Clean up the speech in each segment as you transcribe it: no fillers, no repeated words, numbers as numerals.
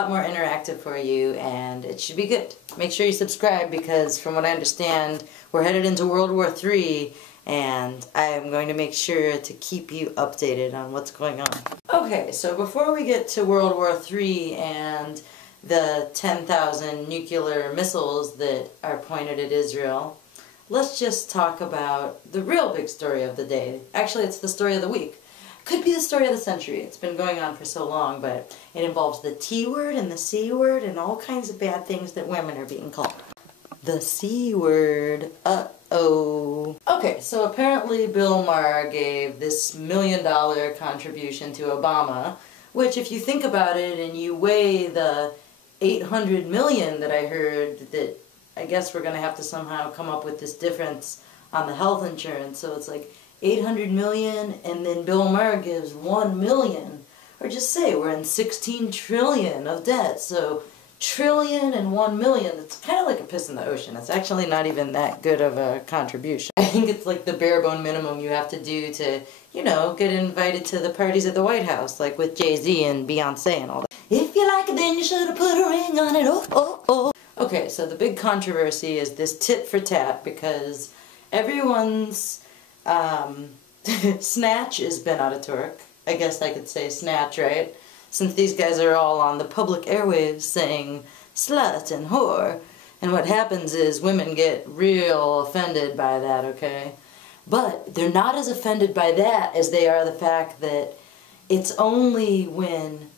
lot more interactive for you, and it should be good. Make sure you subscribe because from what I understand, we're headed into World War III, and I am going to make sure to keep you updated on what's going on. Okay, so before we get to World War III and the 10,000 nuclear missiles that are pointed at Israel, let's just talk about the real big story of the day. Actually, it's the story of the week. Could be the story of the century. It's been going on for so long, but it involves the T word and the C word and all kinds of bad things that women are being called. The C word. Uh-oh. Okay, so apparently Bill Maher gave this $1 million contribution to Obama, which if you think about it and you weigh the 800 million that I heard that I guess we're going to have to somehow come up with this difference on the health insurance, so it's like 800 million and then Bill Maher gives 1 million, or just say we're in 16 trillion of debt, so trillion and 1 million, it's kind of like a piss in the ocean. It's actually not even that good of a contribution. I think it's like the bare bone minimum you have to do to, you know, get invited to the parties at the White House, like with Jay-Z and Beyonce and all that. If you like it, then you should have put a ring on it, oh, oh, oh. Okay, so the big controversy is this tit for tat, because everyone's snatch has been out of torque. I guess I could say snatch, right? Since these guys are all on the public airwaves saying slut and whore. And what happens is women get real offended by that, okay? But they're not as offended by that as they are the fact that it's only when,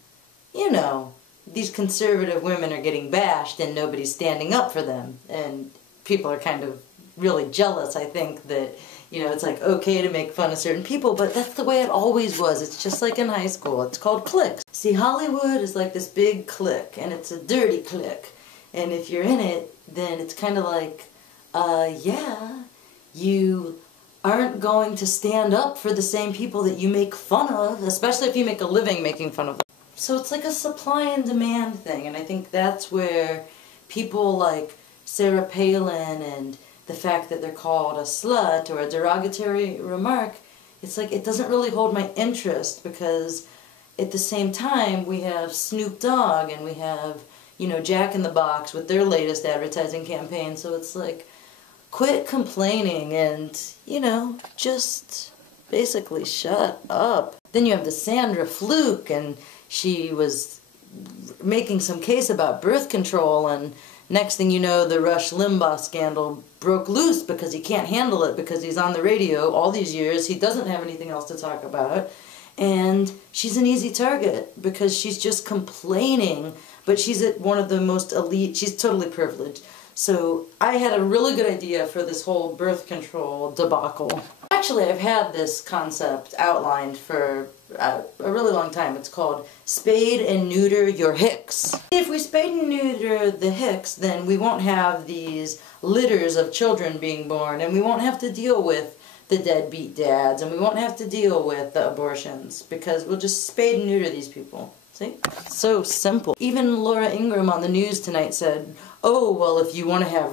you know, these conservative women are getting bashed and nobody's standing up for them. And people are kind of really jealous, I think, that, you know, it's like okay to make fun of certain people, but that's the way it always was. It's just like in high school. It's called cliques. See, Hollywood is like this big clique, and it's a dirty clique. And if you're in it, then it's kind of like, yeah, you aren't going to stand up for the same people that you make fun of, especially if you make a living making fun of them. So it's like a supply and demand thing, and I think that's where people like Sarah Palin and the fact that they're called a slut or a derogatory remark, it's like it doesn't really hold my interest, because at the same time we have Snoop Dogg and we have, you know, Jack in the Box with their latest advertising campaign, so it's like quit complaining and, you know, just basically shut up. Then you have the Sandra Fluke, and she was making some case about birth control, and next thing you know, the Rush Limbaugh scandal broke loose because he can't handle it, because he's on the radio all these years, he doesn't have anything else to talk about, and she's an easy target because she's just complaining, but she's at one of the most elite, she's totally privileged. So I had a really good idea for this whole birth control debacle. Actually, I've had this concept outlined for a really long time. It's called Spade and Neuter your Hicks. If we spade and neuter the Hicks, then we won't have these litters of children being born, and we won't have to deal with the deadbeat dads, and we won't have to deal with the abortions, because we'll just spade and neuter these people. See? So simple. Even Laura Ingraham on the news tonight said, oh, well, if you want to have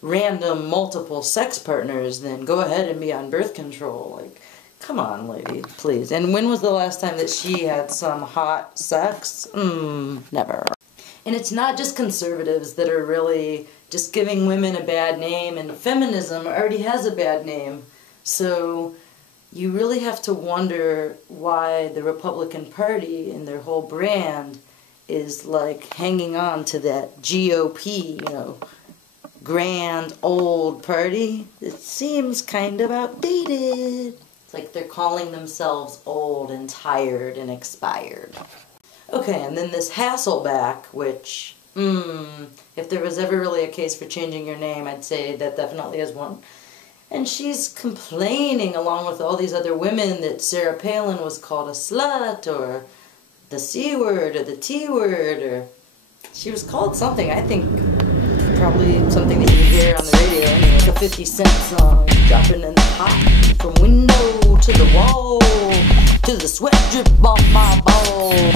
random multiple sex partners, then go ahead and be on birth control. Like, come on, lady, please. And when was the last time that she had some hot sex? Never. And it's not just conservatives that are really just giving women a bad name, and feminism already has a bad name. So you really have to wonder why the Republican Party and their whole brand is like hanging on to that GOP, you know, grand old party. It seems kind of outdated. It's like they're calling themselves old and tired and expired. Okay, and then this Hasselback, which, if there was ever really a case for changing your name, I'd say that definitely is one. And she's complaining along with all these other women that Sarah Palin was called a slut, or the C word, or the T word, or she was called something, I think probably something that you hear on the radio, I mean, like a 50 Cent song, dropping in the hot, from window to the wall, to the sweat drip off my ball.